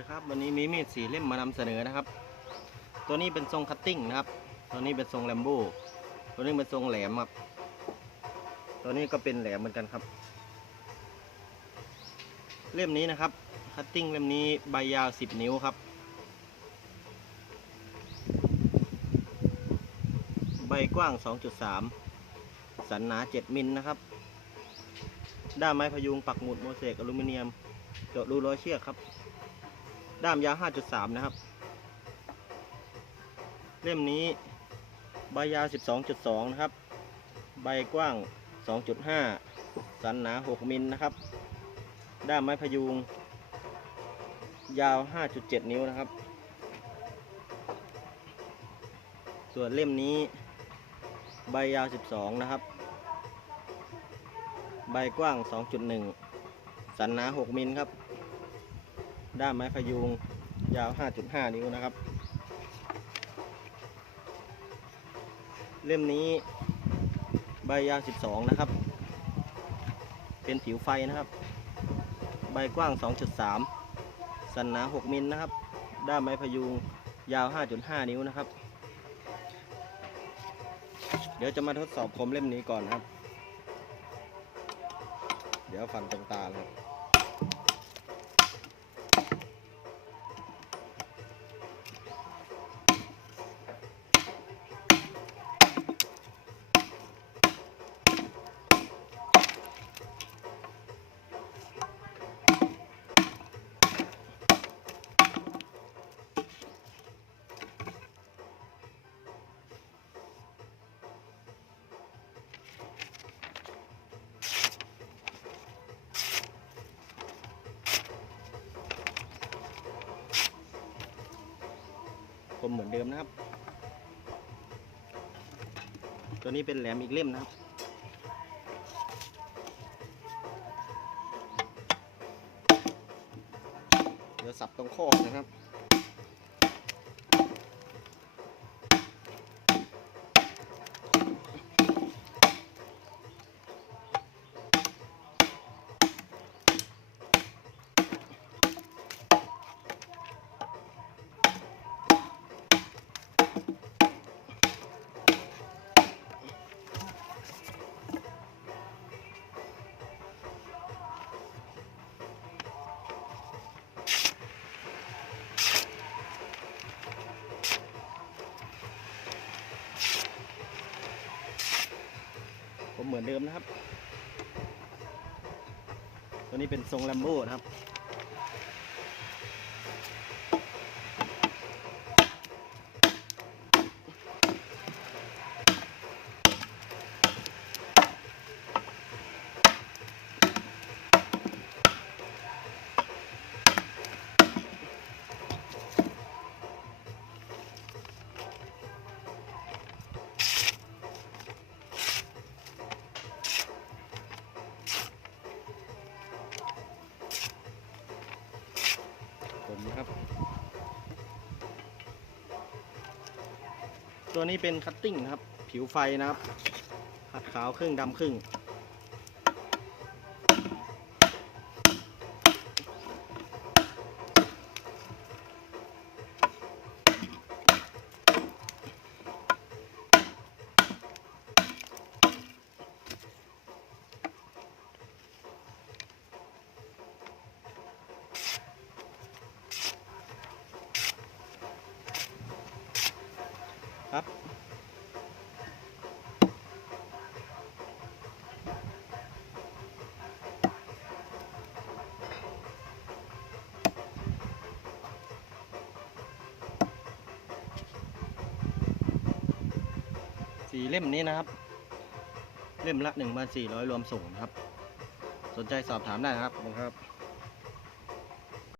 ดีครับวันนี้มีมีดสีเล่มมานำเสนอนะครับ ตัวนี้เป็นทรงคัตติ้งนะครับ ตัวนี้เป็นทรงแลมโบ้ตัวนี้เป็นทรงแหลมครับตัวนี้ก็เป็นแหลมเหมือนกันครับ เล่มนี้นะครับ คัตติ้งเล่มนี้ใบยาว 10 นิ้วครับ ใบกว้าง 2.3 สันหนา 7 มิลนะครับ ด้ามไม้พยุงปักหมุดโมเสกอลูมิเนียม เจาะรูร้อยเชือกครับ ด้ามยาว 5.3 นะครับ เล่มนี้ใบยาว 12.2 นะครับ ใบกว้าง 2.5 สันหนา 6 มิลนะครับ ด้ามไม้พยุง ยาว 5.7 นิ้วนะครับ ส่วนเล่มนี้ ใบยาว 12 นะครับ ใบกว้าง 2.1 สันหนา 6 มิลครับ ด้ามไม้พยุงยาว 5.5 นิ้วนะครับ เล่มนี้ใบยาว 12 นะครับ เป็นผิวไฟนะครับ ใบกว้าง 2.3 สันหนา 6 มิลนะครับ ด้ามไม้พยุงยาว 5.5 นิ้วนะครับ เดี๋ยวจะมาทดสอบคมเล่มนี้ก่อนนะครับ เดี๋ยวฟันตรงตาเลยครับ มเหมือนเดิมนะครับ ตัวนี้เป็นแหลมอีกเล่มนะครับ เดี๋ยวสับตรงข้อนะครับ เหมือนเดิมนะครับ ตัวนี้เป็นทรงแลมโบ้นะครับ ตัวนี้เป็นคัตติ้งครับ ผิวไฟนะครับขัดขาวครึ่งดำครึ่ง ครับ สีเล่มนี้นะครับ เล่มละ1 4 0 0 รวมส่งนะครับ สนใจสอบถามได้นะครับขอบคุณครับ